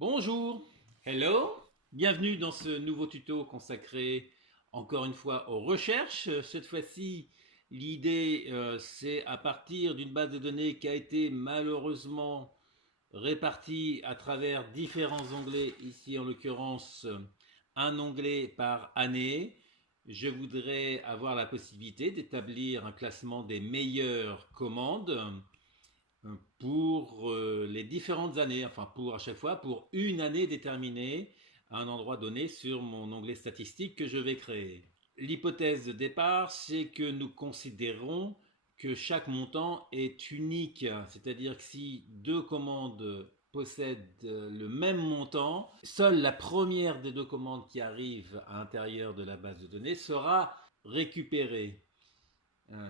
Bonjour, hello, bienvenue dans ce nouveau tuto consacré encore une fois aux recherches. Cette fois-ci, l'idée c'est à partir d'une base de données qui a été malheureusement répartie à travers différents onglets, ici en l'occurrence un onglet par année. Je voudrais avoir la possibilité d'établir un classement des meilleures commandes pour les différentes années, enfin pour à chaque fois, pour une année déterminée à un endroit donné sur mon onglet statistique que je vais créer. L'hypothèse de départ, c'est que nous considérons que chaque montant est unique, c'est-à-dire que si deux commandes possèdent le même montant, seule la première des deux commandes qui arrive à l'intérieur de la base de données sera récupérée.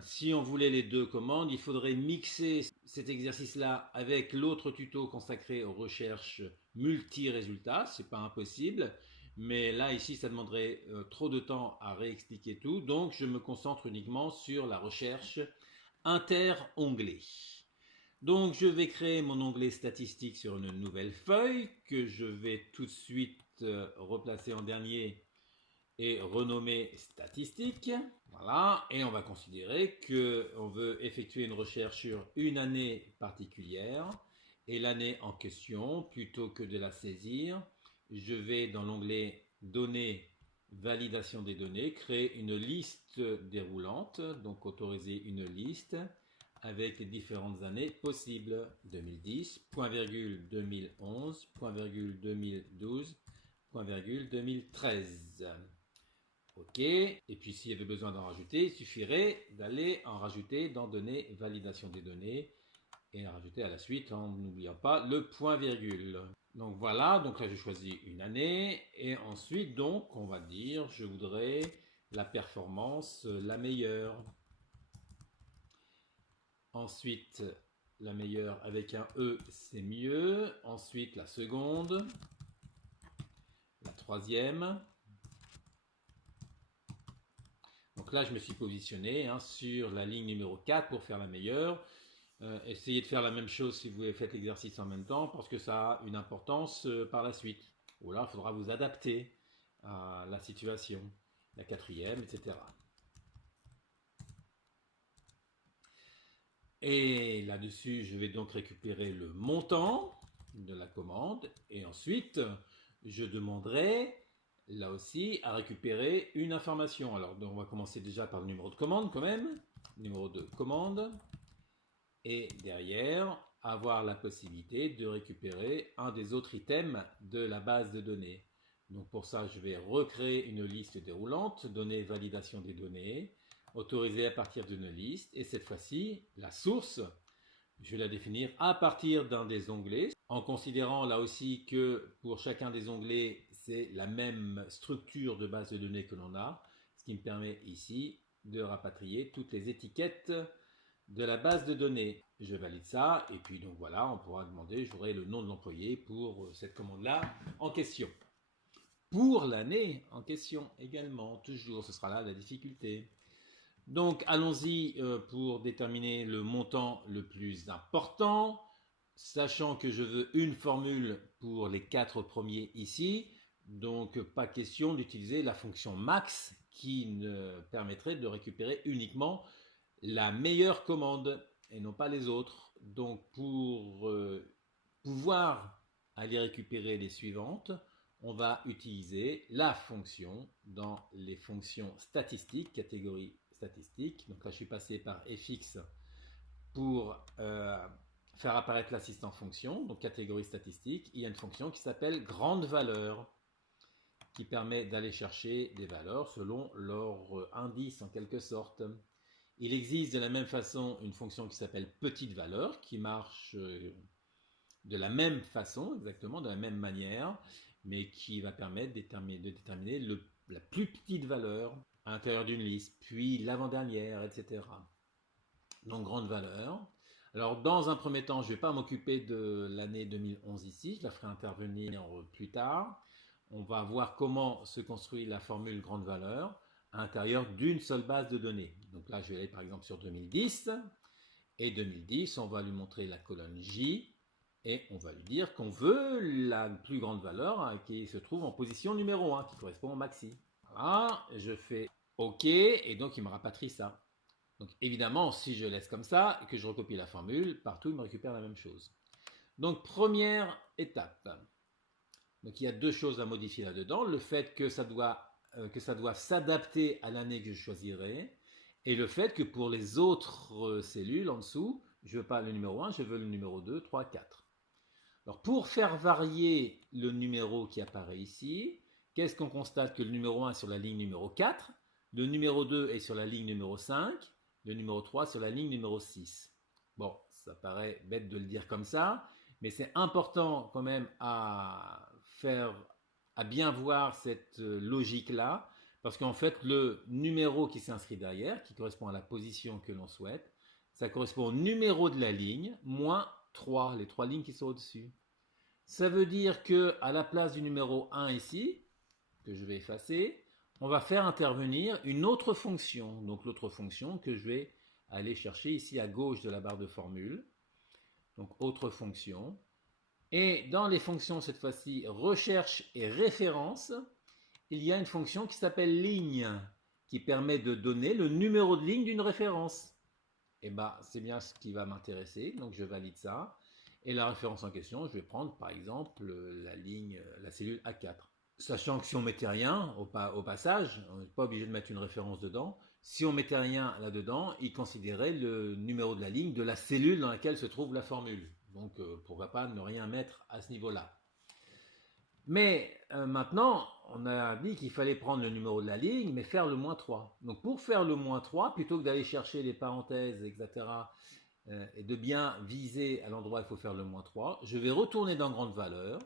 Si on voulait les deux commandes, il faudrait mixer cet exercice-là avec l'autre tuto consacré aux recherches multi-résultats. C'est pas impossible, mais là ici ça demanderait trop de temps à réexpliquer tout. Donc je me concentre uniquement sur la recherche inter-onglet. Donc je vais créer mon onglet statistique sur une nouvelle feuille que je vais tout de suite replacer en dernier et renommé statistique. Voilà, et on va considérer qu'on veut effectuer une recherche sur une année particulière et l'année en question, plutôt que de la saisir, je vais dans l'onglet Données, validation des données, créer une liste déroulante, donc autoriser une liste avec les différentes années possibles. 2010, point virgule 2011, point virgule 2012, point virgule 2013. OK. Et puis s'il y avait besoin d'en rajouter, il suffirait d'aller en rajouter dans Données, validation des données et en rajouter à la suite en n'oubliant pas le point virgule. Donc voilà, donc là je choisis une année et ensuite donc on va dire je voudrais la performance la meilleure. Ensuite la meilleure avec un E c'est mieux. Ensuite la seconde, la troisième. Donc là, je me suis positionné sur la ligne numéro 4 pour faire la meilleure. Essayez de faire la même chose si vous faites l'exercice en même temps parce que ça a une importance par la suite. Ou alors, il faudra vous adapter à la situation, la quatrième, etc. Et là-dessus, je vais donc récupérer le montant de la commande et ensuite, je demanderai là aussi à récupérer une information. Alors, on va commencer déjà par le numéro de commande quand même. Numéro de commande. Et derrière, avoir la possibilité de récupérer un des autres items de la base de données. Donc pour ça, je vais recréer une liste déroulante, donner validation des données, autoriser à partir d'une liste. Et cette fois-ci, la source, je vais la définir à partir d'un des onglets, en considérant là aussi que pour chacun des onglets, c'est la même structure de base de données que l'on a, ce qui me permet ici de rapatrier toutes les étiquettes de la base de données. Je valide ça et puis donc voilà, on pourra demander, j'aurai le nom de l'employé pour cette commande-là en question. Pour l'année en question également, toujours, ce sera là la difficulté. Donc allons-y pour déterminer le montant le plus important, sachant que je veux une formule pour les 4 premiers ici, donc pas question d'utiliser la fonction max qui ne permettrait de récupérer uniquement la meilleure commande et non pas les autres. Donc pour pouvoir aller récupérer les suivantes, on va utiliser la fonction dans les fonctions statistiques, catégorie statistique. Donc là, je suis passé par fx pour faire apparaître l'assistant fonction, donc catégorie statistique. Il y a une fonction qui s'appelle grande valeur, qui permet d'aller chercher des valeurs selon leur indice en quelque sorte. Il existe de la même façon une fonction qui s'appelle petite valeur, qui marche de la même façon, exactement, de la même manière, mais qui va permettre de déterminer la plus petite valeur à l'intérieur d'une liste, puis l'avant-dernière, etc. Donc grande valeur. Alors dans un premier temps, je ne vais pas m'occuper de l'année 2011 ici, je la ferai intervenir plus tard. On va voir comment se construit la formule grande valeur à l'intérieur d'une seule base de données. Donc là, je vais aller par exemple sur 2010. Et 2010, on va lui montrer la colonne J. Et on va lui dire qu'on veut la plus grande valeur qui se trouve en position numéro 1, qui correspond au maxi. Voilà, je fais OK, et donc il me rapatrie ça. Donc évidemment, si je laisse comme ça et que je recopie la formule, partout il me récupère la même chose. Donc première étape. Donc il y a deux choses à modifier là-dedans. Le fait que ça doit s'adapter à l'année que je choisirai, et le fait que pour les autres cellules en dessous, je ne veux pas le numéro 1, je veux le numéro 2, 3, 4. Alors pour faire varier le numéro qui apparaît ici, qu'est-ce qu'on constate? Que le numéro 1 est sur la ligne numéro 4, le numéro 2 est sur la ligne numéro 5, le numéro 3 sur la ligne numéro 6. Bon, ça paraît bête de le dire comme ça, mais c'est important quand même à bien voir cette logique-là, parce qu'en fait, le numéro qui s'inscrit derrière, qui correspond à la position que l'on souhaite, ça correspond au numéro de la ligne, moins 3, les 3 lignes qui sont au-dessus. Ça veut dire que à la place du numéro 1 ici, que je vais effacer, on va faire intervenir une autre fonction. Donc l'autre fonction que je vais aller chercher ici à gauche de la barre de formule. Donc autre fonction. Et dans les fonctions, cette fois-ci, recherche et référence, il y a une fonction qui s'appelle ligne, qui permet de donner le numéro de ligne d'une référence. Et bien, c'est bien ce qui va m'intéresser, donc je valide ça. Et la référence en question, je vais prendre par exemple la cellule A4. Sachant que si on mettait rien au passage, on n'est pas obligé de mettre une référence dedans. Si on mettait rien là-dedans, il considérait le numéro de la ligne de la cellule dans laquelle se trouve la formule. Donc pourquoi pas ne rien mettre à ce niveau-là. Mais maintenant, on a dit qu'il fallait prendre le numéro de la ligne, mais faire le moins 3. Donc pour faire le moins 3, plutôt que d'aller chercher les parenthèses, etc., et de bien viser à l'endroit où il faut faire le moins 3, je vais retourner dans grande valeur,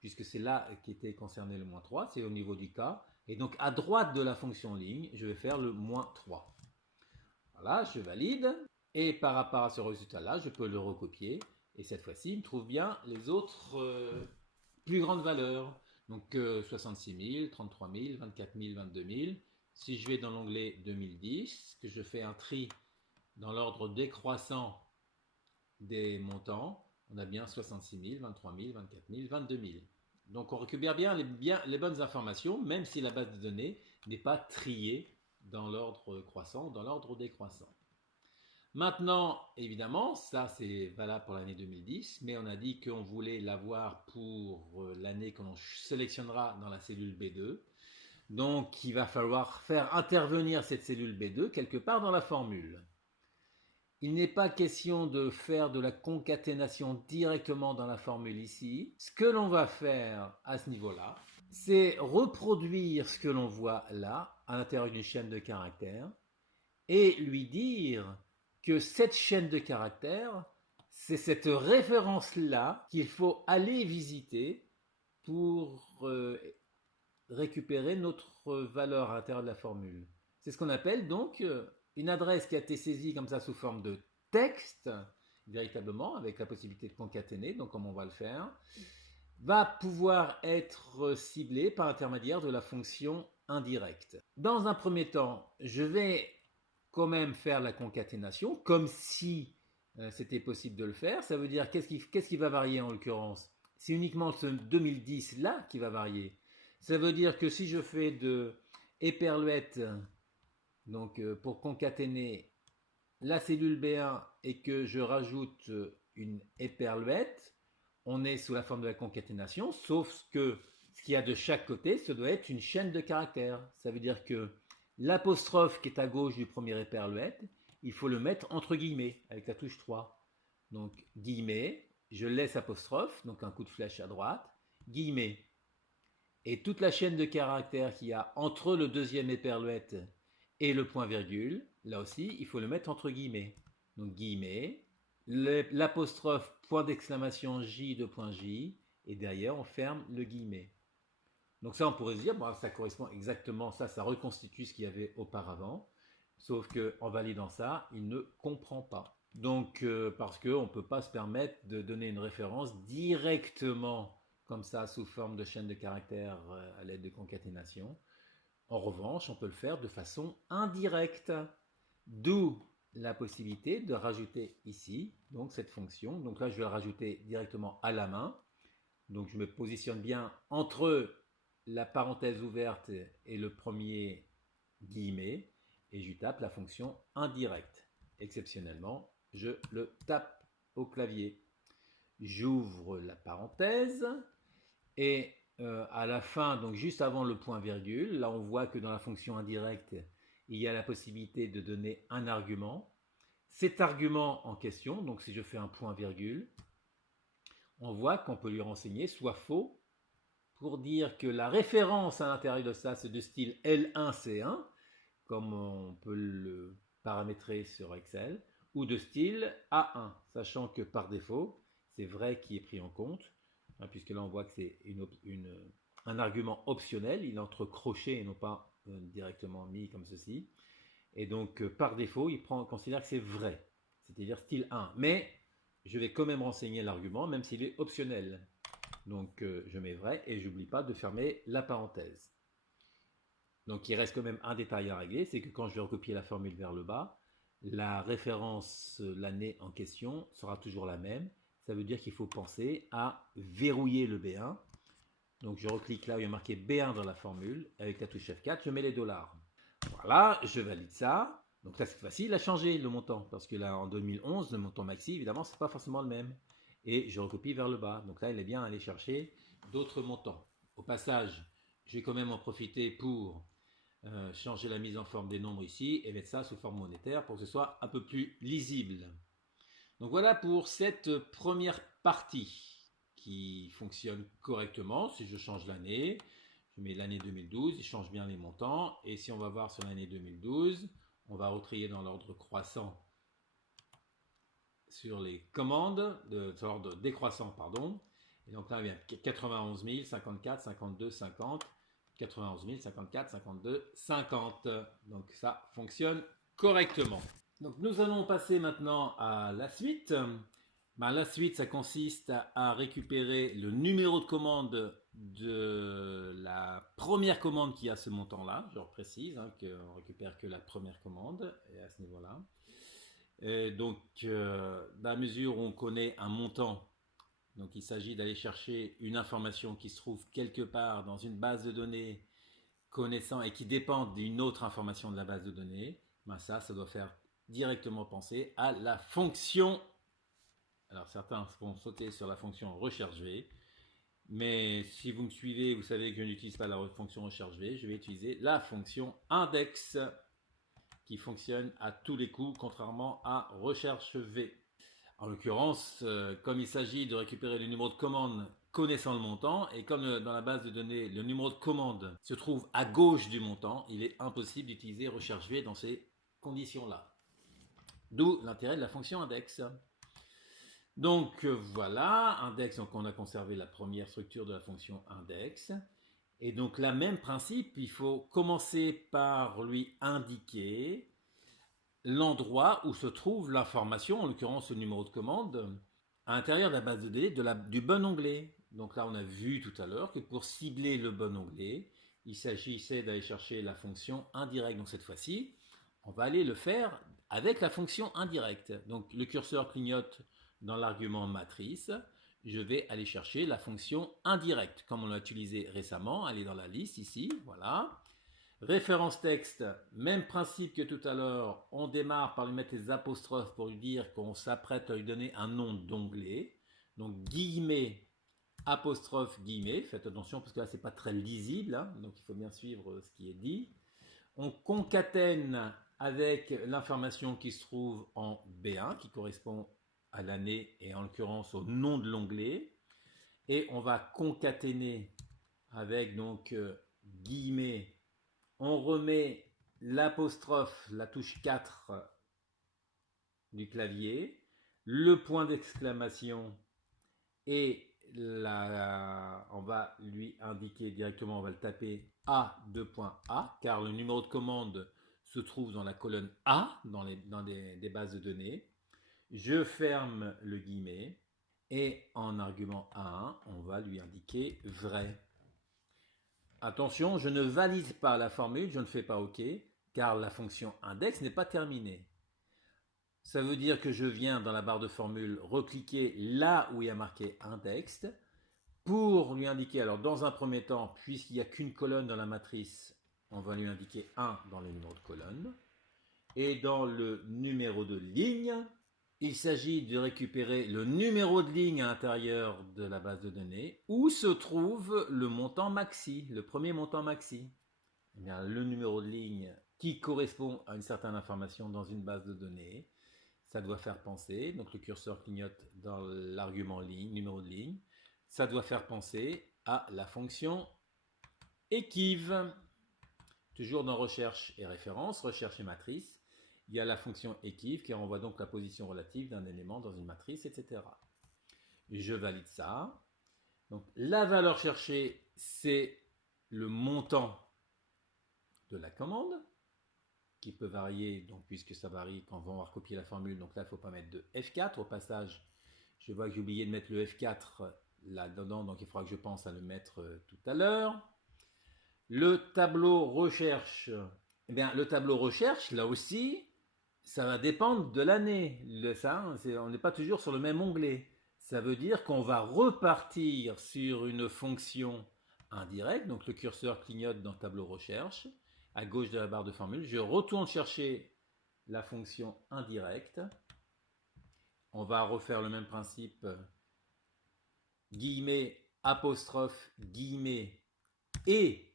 puisque c'est là qui était concerné le moins 3, c'est au niveau du cas. Et donc à droite de la fonction ligne, je vais faire le moins 3. Voilà, je valide. Et par rapport à ce résultat-là, je peux le recopier. Et cette fois-ci, il me trouve bien les autres plus grandes valeurs. Donc 66 000, 33 000, 24 000, 22 000. Si je vais dans l'onglet 2010, que je fais un tri dans l'ordre décroissant des montants, on a bien 66 000, 23 000, 24 000, 22 000. Donc on récupère bien les bonnes informations, même si la base de données n'est pas triée dans l'ordre croissant ou dans l'ordre décroissant. Maintenant, évidemment, ça c'est valable pour l'année 2010, mais on a dit qu'on voulait l'avoir pour l'année que l'on sélectionnera dans la cellule B2. Donc il va falloir faire intervenir cette cellule B2 quelque part dans la formule. Il n'est pas question de faire de la concaténation directement dans la formule ici. Ce que l'on va faire à ce niveau-là, c'est reproduire ce que l'on voit là, à l'intérieur d'une chaîne de caractères, et lui dire que cette chaîne de caractères, c'est cette référence-là qu'il faut aller visiter pour récupérer notre valeur à l'intérieur de la formule. C'est ce qu'on appelle donc une adresse qui a été saisie comme ça sous forme de texte, véritablement, avec la possibilité de concaténer, donc comme on va le faire, va pouvoir être ciblée par l'intermédiaire de la fonction indirecte. Dans un premier temps, je vais quand même faire la concaténation, comme si c'était possible de le faire. Ça veut dire, qu'est-ce qui va varier en l'occurrence? C'est uniquement ce 2010 là qui va varier. Ça veut dire que si je fais de éperluette, donc pour concaténer la cellule B1 et que je rajoute une éperluette, on est sous la forme de la concaténation, sauf que ce qu'il y a de chaque côté, ce doit être une chaîne de caractères. Ça veut dire que l'apostrophe qui est à gauche du premier éperluette, il faut le mettre entre guillemets avec la touche 3. Donc guillemets, je laisse apostrophe, donc un coup de flèche à droite, guillemets. Et toute la chaîne de caractères qu'il y a entre le deuxième éperluette et le point virgule, là aussi, il faut le mettre entre guillemets. Donc guillemets, l'apostrophe point d'exclamation J de point J, et derrière on ferme le guillemet. Donc ça on pourrait se dire, bon, ça correspond exactement, ça reconstitue ce qu'il y avait auparavant, sauf qu'en validant ça, il ne comprend pas. Donc parce qu'on ne peut pas se permettre de donner une référence directement comme ça sous forme de chaîne de caractères à l'aide de concaténation. En revanche, on peut le faire de façon indirecte. D'où la possibilité de rajouter ici, donc cette fonction. Donc là, je vais la rajouter directement à la main. Donc je me positionne bien entre la parenthèse ouverte et le premier guillemet et je tape la fonction indirect. Exceptionnellement, je le tape au clavier. J'ouvre la parenthèse et à la fin, donc juste avant le point virgule, là on voit que dans la fonction indirecte, il y a la possibilité de donner un argument. Cet argument en question, donc si je fais un point virgule, on voit qu'on peut lui renseigner soit faux pour dire que la référence à l'intérieur de ça, c'est de style L1C1, comme on peut le paramétrer sur Excel, ou de style A1, sachant que par défaut, c'est vrai qui est pris en compte, hein, puisque là on voit que c'est un argument optionnel, il est entre crochets et non pas directement mis comme ceci. Et donc par défaut, il considère que c'est vrai, c'est-à-dire style 1. Mais je vais quand même renseigner l'argument, même s'il est optionnel. Donc je mets vrai et je n'oublie pas de fermer la parenthèse. Donc il reste quand même un détail à régler, c'est que quand je vais recopier la formule vers le bas, la référence, l'année en question sera toujours la même. Ça veut dire qu'il faut penser à verrouiller le B1. Donc je reclique là où il y a marqué B1 dans la formule, avec la touche F4, je mets les dollars. Voilà, je valide ça. Donc là, cette fois-ci, il a changé le montant, parce que là, en 2011, le montant maxi, évidemment, c'est pas forcément le même. Et je recopie vers le bas. Donc là, il est bien allé chercher d'autres montants. Au passage, je vais quand même en profiter pour changer la mise en forme des nombres ici et mettre ça sous forme monétaire pour que ce soit un peu plus lisible. Donc voilà pour cette première partie qui fonctionne correctement. Si je change l'année, je mets l'année 2012, il change bien les montants. Et si on va voir sur l'année 2012, on va retrier dans l'ordre croissant sur les commandes, sur l'ordre décroissant, pardon. Et donc là, il y a 91 000, 54, 52, 50, 91 000, 54, 52, 50. Donc ça fonctionne correctement. Donc nous allons passer maintenant à la suite. La suite, ça consiste à récupérer le numéro de commande de la première commande qui a ce montant-là. Je précise qu'on ne récupère que la première commande et à ce niveau-là. Donc, dans la mesure où on connaît un montant, donc il s'agit d'aller chercher une information qui se trouve quelque part dans une base de données connaissant et qui dépend d'une autre information de la base de données, ça doit faire directement penser à la fonction. Alors certains vont sauter sur la fonction recherche V, mais si vous me suivez, vous savez que je n'utilise pas la fonction recherche V, je vais utiliser la fonction index qui fonctionne à tous les coups, contrairement à recherche V. En l'occurrence, comme il s'agit de récupérer le numéro de commande connaissant le montant, et comme dans la base de données, le numéro de commande se trouve à gauche du montant, il est impossible d'utiliser recherche V dans ces conditions-là. D'où l'intérêt de la fonction index. Donc voilà, index, donc on a conservé la première structure de la fonction index. Et donc là, même principe, il faut commencer par lui indiquer l'endroit où se trouve l'information, en l'occurrence le numéro de commande, à l'intérieur de la base de données du bon onglet. Donc là, on a vu tout à l'heure que pour cibler le bon onglet, il s'agissait d'aller chercher la fonction indirecte. Donc cette fois-ci, on va aller le faire avec la fonction indirecte. Donc le curseur clignote dans l'argument matrice. Je vais aller chercher la fonction indirecte, comme on l'a utilisé récemment. Elle est dans la liste ici, voilà. Référence texte, même principe que tout à l'heure, on démarre par lui mettre les apostrophes pour lui dire qu'on s'apprête à lui donner un nom d'onglet. Donc guillemets, apostrophe, guillemets. Faites attention parce que là c'est pas très lisible, hein, donc il faut bien suivre ce qui est dit. On concatène avec l'information qui se trouve en B1, qui correspond à l'année et en l'occurrence au nom de l'onglet. Et on va concaténer avec donc guillemets. On remet l'apostrophe, la touche 4 du clavier, le point d'exclamation et on va lui indiquer directement, on va le taper A2.A car le numéro de commande se trouve dans la colonne A dans des bases de données. Je ferme le guillemet et en argument A1, on va lui indiquer vrai. Attention, je ne valide pas la formule, je ne fais pas OK, car la fonction index n'est pas terminée. Ça veut dire que je viens dans la barre de formule recliquer là où il y a marqué index pour lui indiquer, alors dans un premier temps, puisqu'il n'y a qu'une colonne dans la matrice, on va lui indiquer 1 dans les numéros de colonne. Et dans le numéro de ligne, il s'agit de récupérer le numéro de ligne à l'intérieur de la base de données où se trouve le montant maxi, le premier montant maxi. Eh bien, le numéro de ligne qui correspond à une certaine information dans une base de données, ça doit faire penser, donc le curseur clignote dans l'argument ligne, numéro de ligne, ça doit faire penser à la fonction équive. Toujours dans recherche et référence, recherche et matrice, il y a la fonction équive qui renvoie donc la position relative d'un élément dans une matrice, etc. Je valide ça. Donc la valeur cherchée, c'est le montant de la commande, qui peut varier, donc puisque ça varie quand on va recopier la formule, donc là il ne faut pas mettre de F4. Au passage, je vois que j'ai oublié de mettre le F4 là-dedans, donc il faudra que je pense à le mettre tout à l'heure. Le tableau recherche, eh bien, le tableau recherche, là aussi, ça va dépendre de l'année. On n'est pas toujours sur le même onglet. Ça veut dire qu'on va repartir sur une fonction indirecte. Donc le curseur clignote dans le tableau recherche, à gauche de la barre de formule. Je retourne chercher la fonction indirecte. On va refaire le même principe. Guillemets, apostrophe, guillemets, et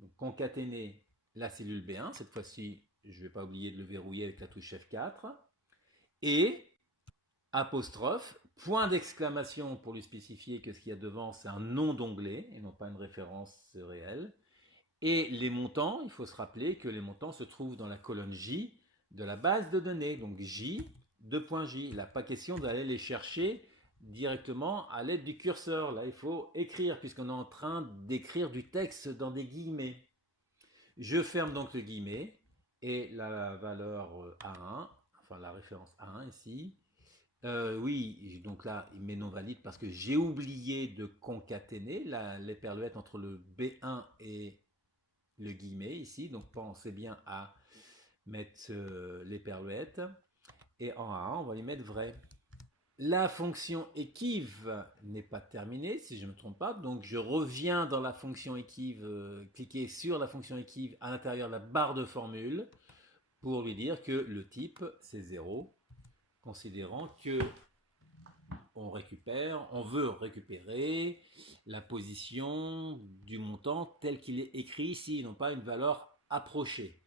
donc, concaténer la cellule B1. Cette fois-ci, je ne vais pas oublier de le verrouiller avec la touche F4. Et apostrophe, point d'exclamation pour lui spécifier que ce qu'il y a devant, c'est un nom d'onglet et non pas une référence réelle. Et les montants, il faut se rappeler que les montants se trouvent dans la colonne J de la base de données. Donc J, 2.J. Il n'a pas question d'aller les chercher directement à l'aide du curseur. Là, il faut écrire puisqu'on est en train d'écrire du texte dans des guillemets. Je ferme donc le guillemet et la valeur A1, enfin la référence A1 ici. Oui, donc là, il met non valide parce que j'ai oublié de concaténer l'éperluette entre le B1 et le guillemet ici. Donc pensez bien à mettre l'éperluette. Et en A1, on va les mettre vrai. La fonction équive n'est pas terminée, si je ne me trompe pas. Donc je reviens dans la fonction équive, cliquer sur la fonction équive à l'intérieur de la barre de formule pour lui dire que le type c'est 0, considérant que on veut récupérer la position du montant tel qu'il est écrit ici, non pas une valeur approchée.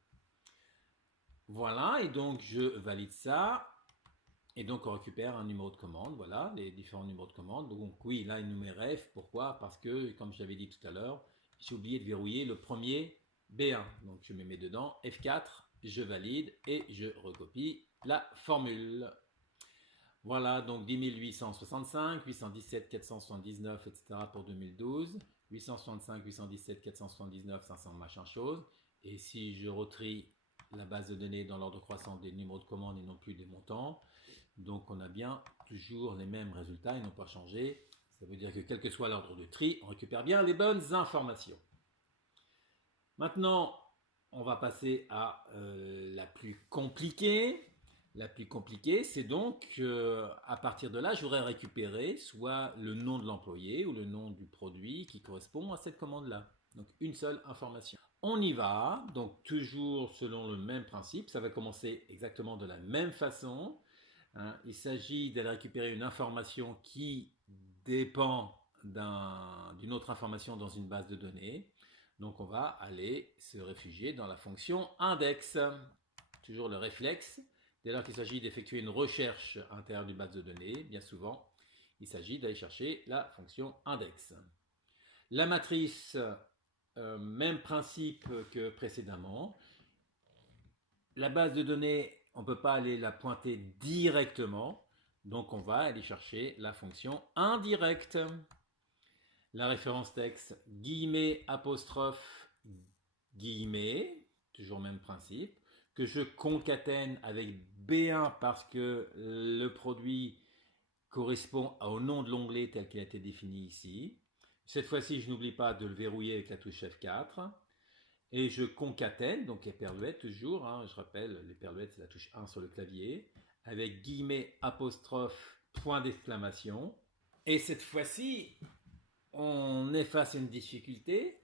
Voilà, et donc je valide ça. Et donc on récupère un numéro de commande, voilà, les différents numéros de commande. Donc oui, là il nous met ref, pourquoi? Parce que, comme je l'avais dit tout à l'heure, j'ai oublié de verrouiller le premier B1. Donc je me mets dedans, F4, je valide et je recopie la formule. Voilà, donc 10 865, 817, 479, etc. pour 2012, 865, 817, 479, 500 machin chose. Et si je retrie la base de données dans l'ordre croissant des numéros de commande et non plus des montants, donc on a bien toujours les mêmes résultats, ils n'ont pas changé. Ça veut dire que quel que soit l'ordre de tri, on récupère bien les bonnes informations. Maintenant, on va passer à la plus compliquée. La plus compliquée, c'est donc à partir de là, je voudrais récupérer soit le nom de l'employé ou le nom du produit qui correspond à cette commande-là. Donc une seule information. On y va, donc toujours selon le même principe, ça va commencer exactement de la même façon. Hein. Il s'agit d'aller récupérer une information qui dépend d'une autre information dans une base de données. Donc on va aller se réfugier dans la fonction index. Toujours le réflexe. Dès lors qu'il s'agit d'effectuer une recherche à l'intérieur d'une base de données, bien souvent, il s'agit d'aller chercher la fonction index. La matrice, même principe que précédemment. La base de données, on ne peut pas aller la pointer directement, donc on va aller chercher la fonction indirecte. La référence texte, guillemets, apostrophe, guillemets, toujours même principe, que je concatène avec B1 parce que le produit correspond au nom de l'onglet tel qu'il a été défini ici. Cette fois-ci, je n'oublie pas de le verrouiller avec la touche F4. et je concatène, donc éperluette toujours, hein, je rappelle, l'éperluette c'est la touche 1 sur le clavier, avec guillemets, apostrophe, point d'exclamation. Et cette fois-ci, on est face à une difficulté,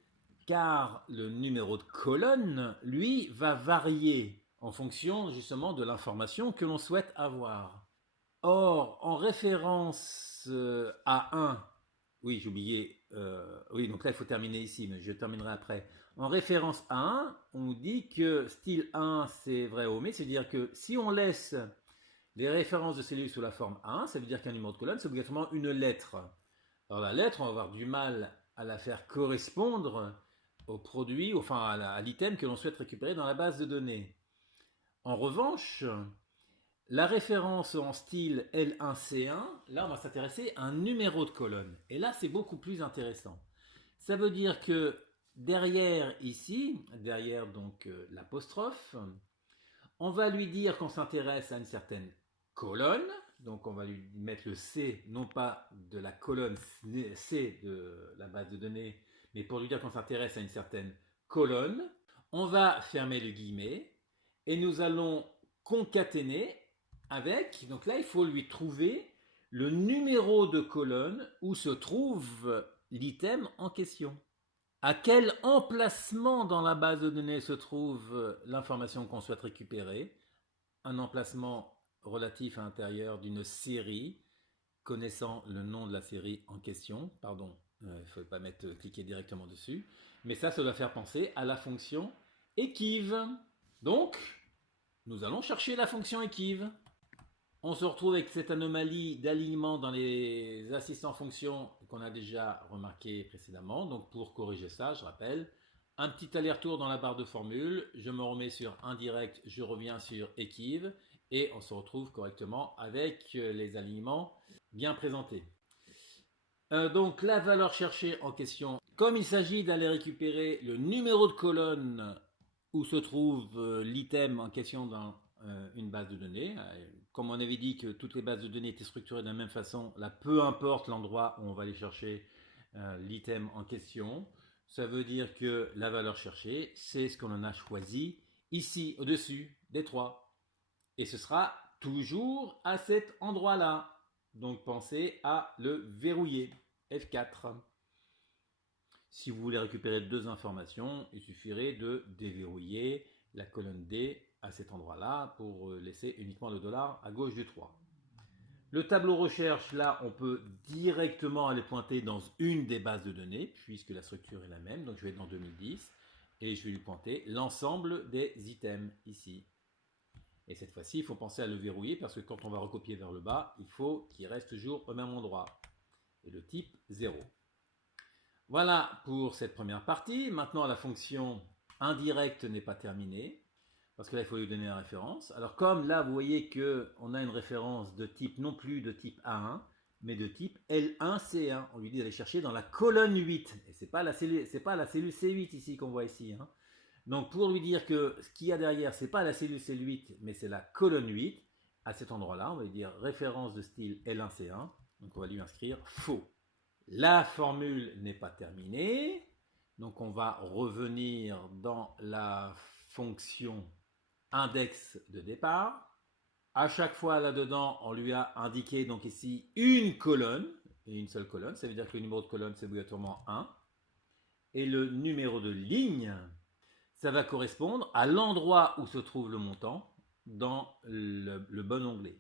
car le numéro de colonne, lui, va varier en fonction justement de l'information que l'on souhaite avoir. Or, en référence à 1, oui, j'ai oublié, oui, donc là, il faut terminer ici, mais je terminerai après. En référence à 1, on nous dit que style 1, c'est vrai ou omet, c'est-à-dire que si on laisse les références de cellules sous la forme 1, ça veut dire qu'un numéro de colonne, c'est obligatoirement une lettre. Alors la lettre, on va avoir du mal à la faire correspondre au produit, enfin à l'item que l'on souhaite récupérer dans la base de données. En revanche, la référence en style L1C1, là on va s'intéresser à un numéro de colonne. Et là c'est beaucoup plus intéressant. Ça veut dire que derrière ici, derrière donc l'apostrophe, on va lui dire qu'on s'intéresse à une certaine colonne. Donc on va lui mettre le C, non pas de la colonne C de la base de données, mais pour lui dire qu'on s'intéresse à une certaine colonne. On va fermer le guillemet et nous allons concaténer avec, donc là il faut lui trouver le numéro de colonne où se trouve l'item en question. À quel emplacement dans la base de données se trouve l'information qu'on souhaite récupérer? Un emplacement relatif à l'intérieur d'une série connaissant le nom de la série en question. Pardon, il ne faut pas cliquer directement dessus. Mais ça doit faire penser à la fonction équive. Donc, nous allons chercher la fonction équive. On se retrouve avec cette anomalie d'alignement dans les assistants fonctions qu'on a déjà remarqué précédemment. Donc pour corriger ça, je rappelle, un petit aller-retour dans la barre de formule, je me remets sur indirect, je reviens sur équive et on se retrouve correctement avec les alignements bien présentés. Donc la valeur cherchée en question, comme il s'agit d'aller récupérer le numéro de colonne où se trouve l'item en question dans une base de données, comme on avait dit que toutes les bases de données étaient structurées de la même façon, là peu importe l'endroit où on va aller chercher l'item en question, ça veut dire que la valeur cherchée, c'est ce qu'on en a choisi ici au-dessus des trois. Et ce sera toujours à cet endroit-là. Donc pensez à le verrouiller. F4. Si vous voulez récupérer deux informations, il suffirait de déverrouiller la colonne D à cet endroit-là pour laisser uniquement le dollar à gauche du 3. Le tableau recherche, là, on peut directement aller pointer dans une des bases de données, puisque la structure est la même. Donc je vais dans 2010 et je vais lui pointer l'ensemble des items ici. Et cette fois-ci, il faut penser à le verrouiller parce que quand on va recopier vers le bas, il faut qu'il reste toujours au même endroit. Et le type 0. Voilà pour cette première partie. Maintenant, la fonction indirecte n'est pas terminée parce que là, il faut lui donner la référence. Alors comme là, vous voyez qu'on a une référence de type non plus de type A1, mais de type L1C1. On lui dit d'aller chercher dans la colonne 8. Et ce n'est pas la cellule C8 ici qu'on voit ici. Hein. Donc pour lui dire que ce qu'il y a derrière, ce n'est pas la cellule C8, mais c'est la colonne 8, à cet endroit-là, on va lui dire référence de style L1C1. Donc on va lui inscrire faux. La formule n'est pas terminée, donc on va revenir dans la fonction index de départ. À chaque fois là-dedans, on lui a indiqué donc ici une colonne, et une seule colonne, ça veut dire que le numéro de colonne c'est obligatoirement 1. Et le numéro de ligne, ça va correspondre à l'endroit où se trouve le montant dans le bon onglet.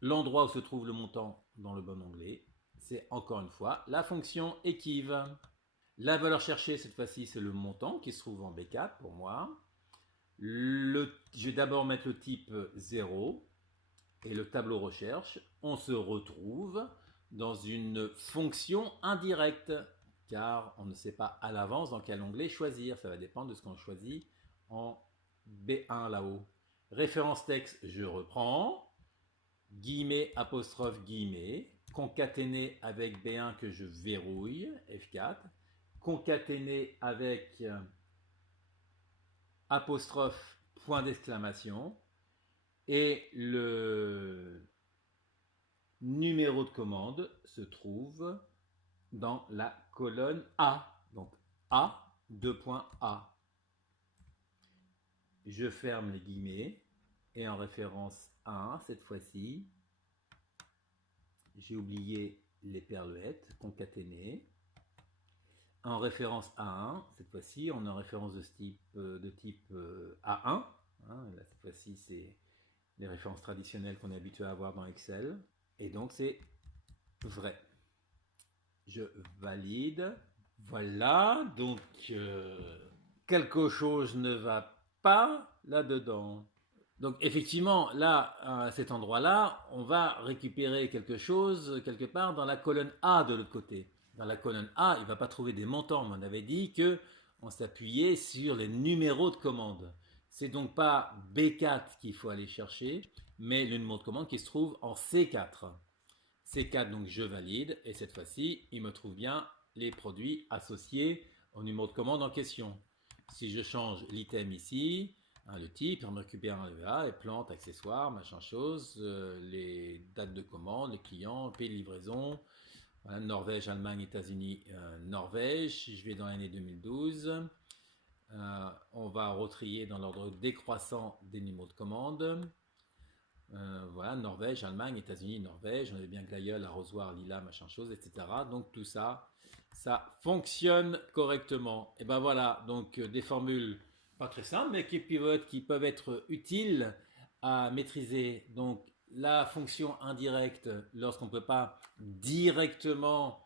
L'endroit où se trouve le montant dans le bon onglet, c'est encore une fois la fonction équive. La valeur cherchée, cette fois-ci, c'est le montant qui se trouve en B4 pour moi. Je vais d'abord mettre le type 0 et le tableau recherche. On se retrouve dans une fonction indirecte car on ne sait pas à l'avance dans quel onglet choisir. Ça va dépendre de ce qu'on choisit en B1 là-haut. Référence texte, je reprends. Guillemet, apostrophe, guillemet. Concaténé avec B1 que je verrouille, F4. Concaténé avec apostrophe, point d'exclamation. Et le numéro de commande se trouve dans la colonne A. Donc A, 2.A. je ferme les guillemets, et en référence à 1, cette fois-ci, j'ai oublié les perlettes concaténées. En référence A1, cette fois-ci, on est en référence de type A1. Hein, là, cette fois-ci, c'est les références traditionnelles qu'on est habitué à avoir dans Excel. Et donc, c'est vrai. Je valide. Voilà, donc quelque chose ne va pas là-dedans. Donc effectivement, là, à cet endroit-là, on va récupérer quelque chose quelque part dans la colonne A de l'autre côté. Dans la colonne A, il ne va pas trouver des montants, mais on avait dit que on s'appuyait sur les numéros de commande. C'est donc pas B4 qu'il faut aller chercher, mais le numéro de commande qui se trouve en C4. C4, donc je valide, et cette fois-ci, il me trouve bien les produits associés au numéro de commande en question. Si je change l'item ici, hein, le type, on récupère un EVA, et plantes, accessoires, machin chose, les dates de commande, les clients, pays de livraison, voilà, Norvège, Allemagne, États-Unis, Norvège. Je vais dans l'année 2012. On va retrier dans l'ordre décroissant des numéros de commande. Voilà, Norvège, Allemagne, États-Unis, Norvège. On avait bien Glaïeul, arrosoir, lilas, machin chose, etc. Donc tout ça, ça fonctionne correctement. Et ben voilà, donc des formules pas très simples, mais qui peuvent être utiles à maîtriser. Donc la fonction indirecte, lorsqu'on ne peut pas directement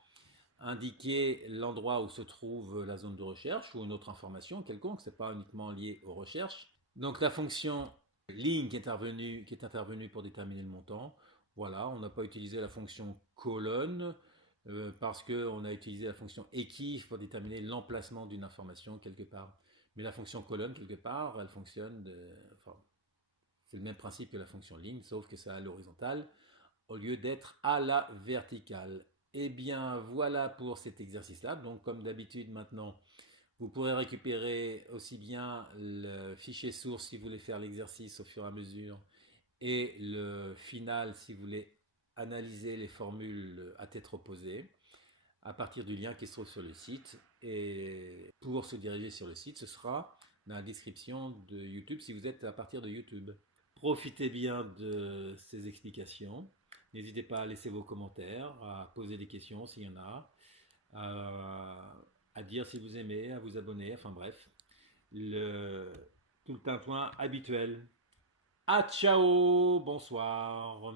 indiquer l'endroit où se trouve la zone de recherche ou une autre information quelconque, c'est pas uniquement lié aux recherches. Donc la fonction ligne qui est intervenue pour déterminer le montant. Voilà, on n'a pas utilisé la fonction colonne parce qu'on a utilisé la fonction équive pour déterminer l'emplacement d'une information quelque part. Mais la fonction colonne, quelque part, elle fonctionne enfin, c'est le même principe que la fonction ligne, sauf que c'est à l'horizontale au lieu d'être à la verticale. Eh bien, voilà pour cet exercice-là. Donc, comme d'habitude, maintenant, vous pourrez récupérer aussi bien le fichier source si vous voulez faire l'exercice au fur et à mesure et le final si vous voulez analyser les formules à tête reposée à partir du lien qui se trouve sur le site. Et pour se diriger sur le site, ce sera dans la description de YouTube si vous êtes à partir de YouTube. Profitez bien de ces explications. N'hésitez pas à laisser vos commentaires, à poser des questions s'il y en a, à dire si vous aimez, à vous abonner, enfin bref, tout le tintouin habituel. À ciao, bonsoir.